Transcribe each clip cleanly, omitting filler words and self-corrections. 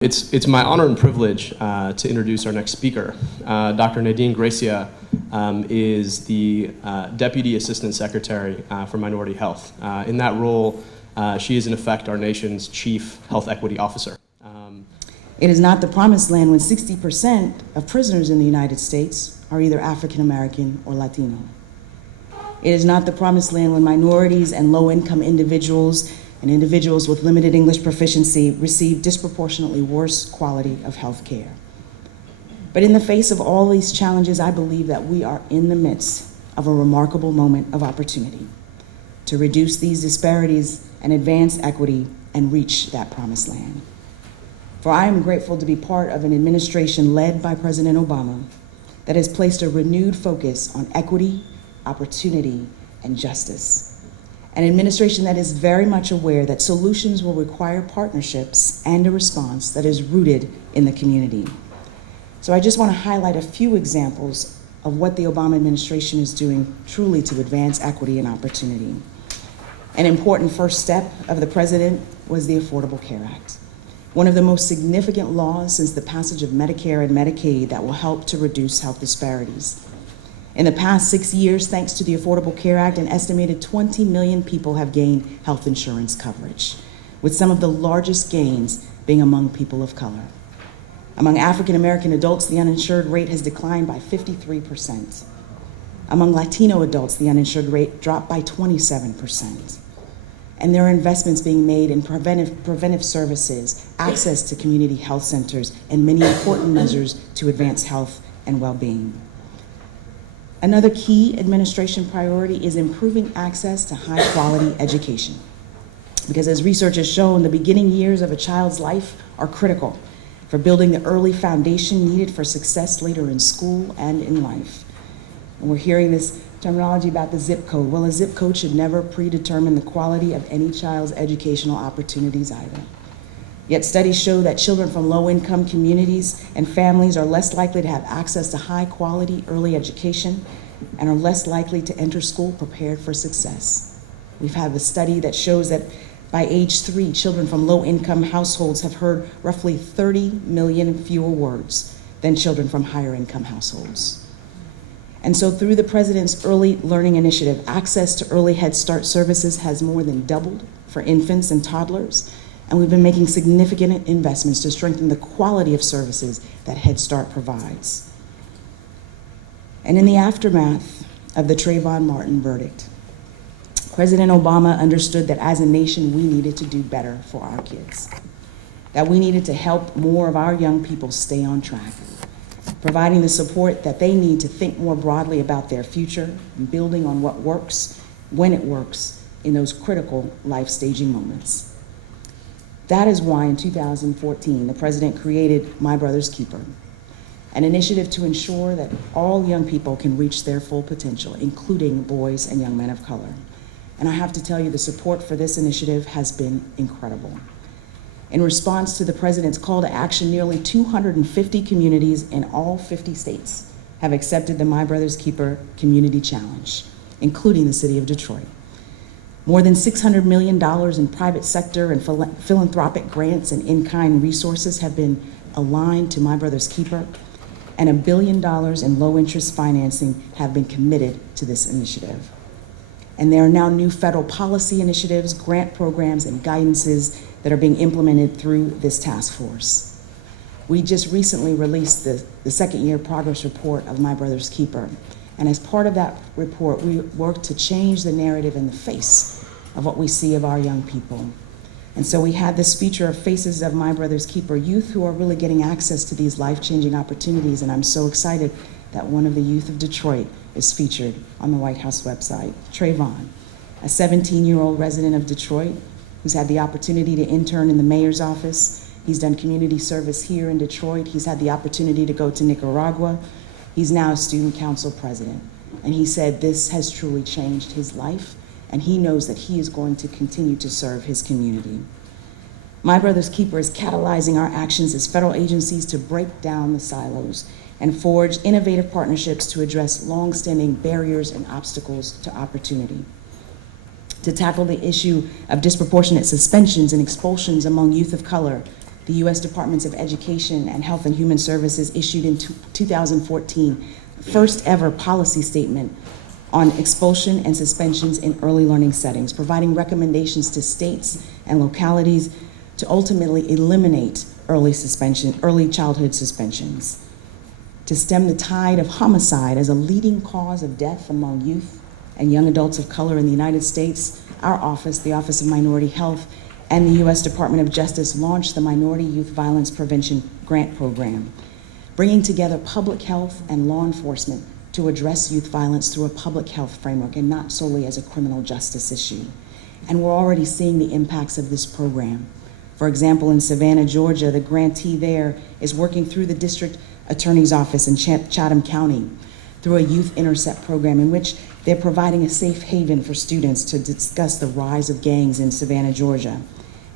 It's my honor and privilege to introduce our next speaker. Dr. Nadine Gracia is the Deputy Assistant Secretary for Minority Health. In that role, she is in effect our nation's Chief Health Equity Officer. It is not the promised land when 60% of prisoners in the United States are either African American or Latino. It is not the promised land when minorities and low-income individuals and individuals with limited English proficiency receive disproportionately worse quality of health care. But in the face of all these challenges, I believe that we are in the midst of a remarkable moment of opportunity to reduce these disparities and advance equity and reach that promised land. For I am grateful to be part of an administration led by President Obama that has placed a renewed focus on equity, opportunity, and justice. An administration that is very much aware that solutions will require partnerships and a response that is rooted in the community. So I just want to highlight a few examples of what the Obama administration is doing truly to advance equity and opportunity. An important first step of the president was the Affordable Care Act, one of the most significant laws since the passage of Medicare and Medicaid that will help to reduce health disparities. In the past 6 years, thanks to the Affordable Care Act, an estimated 20 million people have gained health insurance coverage, with some of the largest gains being among people of color. Among African American adults, the uninsured rate has declined by 53%. Among Latino adults, the uninsured rate dropped by 27%. And there are investments being made in preventive services, access to community health centers, and many important measures to advance health and well-being. Another key administration priority is improving access to high-quality education. Because as research has shown, the beginning years of a child's life are critical for building the early foundation needed for success later in school and in life. And we're hearing this terminology about the zip code. Well, a zip code should never predetermine the quality of any child's educational opportunities either. Yet studies show that children from low-income communities and families are less likely to have access to high-quality early education and are less likely to enter school prepared for success. We've had a study that shows that by age 3, children from low-income households have heard roughly 30 million fewer words than children from higher-income households. And so through the President's Early Learning Initiative, access to early Head Start services has more than doubled for infants and toddlers. And we've been making significant investments to strengthen the quality of services that Head Start provides. And in the aftermath of the Trayvon Martin verdict, President Obama understood that as a nation, we needed to do better for our kids, that we needed to help more of our young people stay on track, providing the support that they need to think more broadly about their future and building on what works, when it works, in those critical life-staging moments. That is why in 2014, the President created My Brother's Keeper, an initiative to ensure that all young people can reach their full potential, including boys and young men of color. And I have to tell you, the support for this initiative has been incredible. In response to the President's call to action, nearly 250 communities in all 50 states have accepted the My Brother's Keeper Community Challenge, including the city of Detroit. More than $600 million in private sector and philanthropic grants and in-kind resources have been aligned to My Brother's Keeper, and $1 billion in low-interest financing have been committed to this initiative. And there are now new federal policy initiatives, grant programs, and guidances that are being implemented through this task force. We just recently released the second-year progress report of My Brother's Keeper. And as part of that report, we worked to change the narrative in the face of what we see of our young people. And so we had this feature of Faces of My Brother's Keeper, youth who are really getting access to these life-changing opportunities. And I'm so excited that one of the youth of Detroit is featured on the White House website, Trayvon, a 17-year-old resident of Detroit who's had the opportunity to intern in the mayor's office. He's done community service here in Detroit. He's had the opportunity to go to Nicaragua. He's now a student council president. And he said this has truly changed his life, and he knows that he is going to continue to serve his community. My Brother's Keeper is catalyzing our actions as federal agencies to break down the silos and forge innovative partnerships to address long-standing barriers and obstacles to opportunity. To tackle the issue of disproportionate suspensions and expulsions among youth of color, the U.S. Departments of Education and Health and Human Services issued in 2014 the first ever policy statement on expulsion and suspensions in early learning settings, providing recommendations to states and localities to ultimately eliminate early childhood suspensions. To stem the tide of homicide as a leading cause of death among youth and young adults of color in the United States, our office, the Office of Minority Health, and the U.S. Department of Justice launched the Minority Youth Violence Prevention Grant Program, bringing together public health and law enforcement to address youth violence through a public health framework and not solely as a criminal justice issue. And we're already seeing the impacts of this program. For example, in Savannah, Georgia, the grantee there is working through the district attorney's office in Chatham County through a youth intercept program in which they're providing a safe haven for students to discuss the rise of gangs in Savannah, Georgia.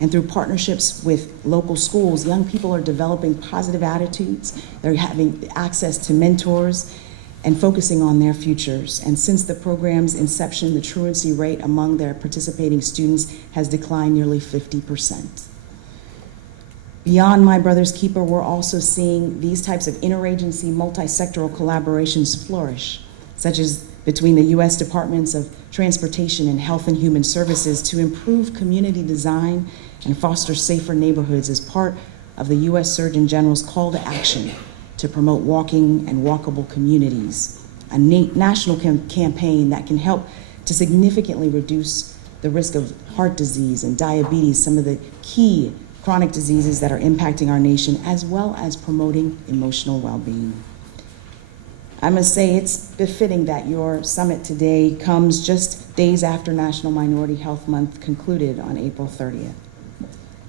And through partnerships with local schools, young people are developing positive attitudes. They're having access to mentors and focusing on their futures. And since the program's inception, the truancy rate among their participating students has declined nearly 50%. Beyond My Brother's Keeper, we're also seeing these types of interagency, multi-sectoral collaborations flourish, such as between the U.S. Departments of Transportation and Health and Human Services to improve community design and foster safer neighborhoods as part of the U.S. Surgeon General's call to action to promote walking and walkable communities, a national campaign that can help to significantly reduce the risk of heart disease and diabetes, some of the key chronic diseases that are impacting our nation, as well as promoting emotional well-being. I must say it's befitting that your summit today comes just days after National Minority Health Month concluded on April 30th.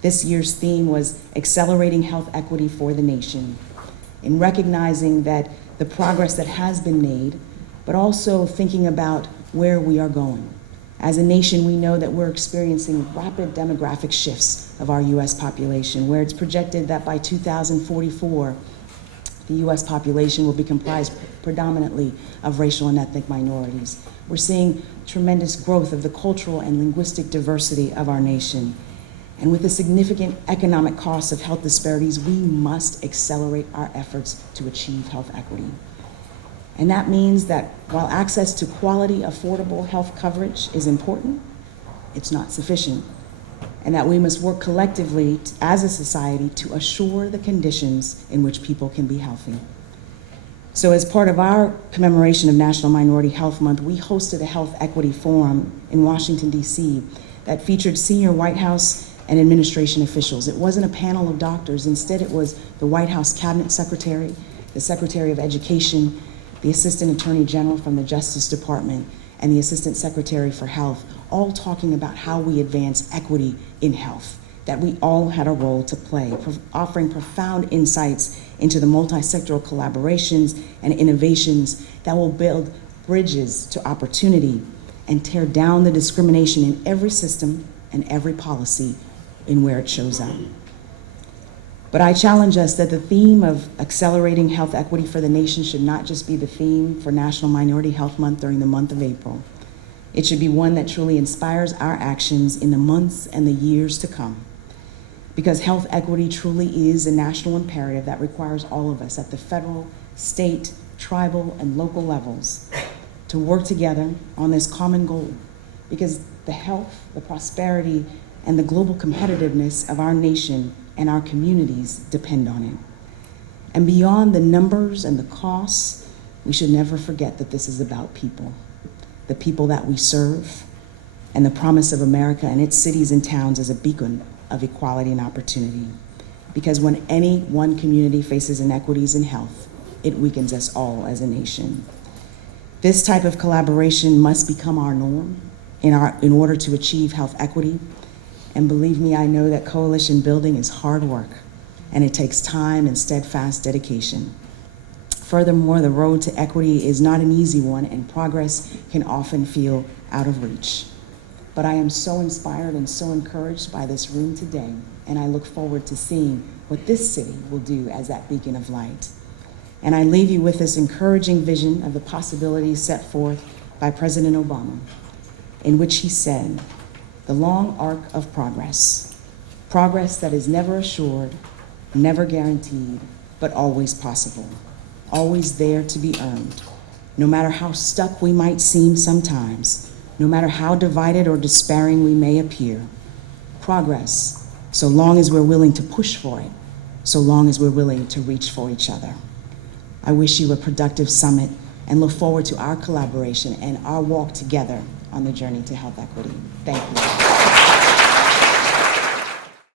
This year's theme was Accelerating Health Equity for the Nation, in recognizing that the progress that has been made, but also thinking about where we are going. As a nation, we know that we're experiencing rapid demographic shifts of our U.S. population, where it's projected that by 2044, the U.S. population will be comprised predominantly of racial and ethnic minorities. We're seeing tremendous growth of the cultural and linguistic diversity of our nation. And with the significant economic costs of health disparities, we must accelerate our efforts to achieve health equity. And that means that while access to quality, affordable health coverage is important, it's not sufficient, and that we must work collectively as a society to assure the conditions in which people can be healthy. So as part of our commemoration of National Minority Health Month, we hosted a health equity forum in Washington, D.C. that featured senior White House and administration officials. It wasn't a panel of doctors. Instead, it was the White House Cabinet Secretary, the Secretary of Education, the Assistant Attorney General from the Justice Department, and the Assistant Secretary for Health, all talking about how we advance equity in health, that we all had a role to play, offering profound insights into the multi-sectoral collaborations and innovations that will build bridges to opportunity and tear down the discrimination in every system and every policy in where it shows up. But I challenge us that the theme of accelerating health equity for the nation should not just be the theme for National Minority Health Month during the month of April. It should be one that truly inspires our actions in the months and the years to come. Because health equity truly is a national imperative that requires all of us at the federal, state, tribal, and local levels to work together on this common goal. Because the health, the prosperity, and the global competitiveness of our nation and our communities depend on it. And beyond the numbers and the costs, we should never forget that this is about people, the people that we serve, and the promise of America and its cities and towns as a beacon of equality and opportunity. Because when any one community faces inequities in health, it weakens us all as a nation. This type of collaboration must become our norm in order to achieve health equity. And believe me, I know that coalition building is hard work, and it takes time and steadfast dedication. Furthermore, the road to equity is not an easy one, and progress can often feel out of reach. But I am so inspired and so encouraged by this room today, and I look forward to seeing what this city will do as that beacon of light. And I leave you with this encouraging vision of the possibilities set forth by President Obama, in which he said, "The long arc of progress, progress that is never assured Never guaranteed, but always possible. Always there to be earned. No matter how stuck we might seem sometimes, no matter how divided or despairing we may appear. Progress, so long as we're willing to push for it, so long as we're willing to reach for each other. I wish you a productive summit and look forward to our collaboration and our walk together on the journey to health equity. Thank you.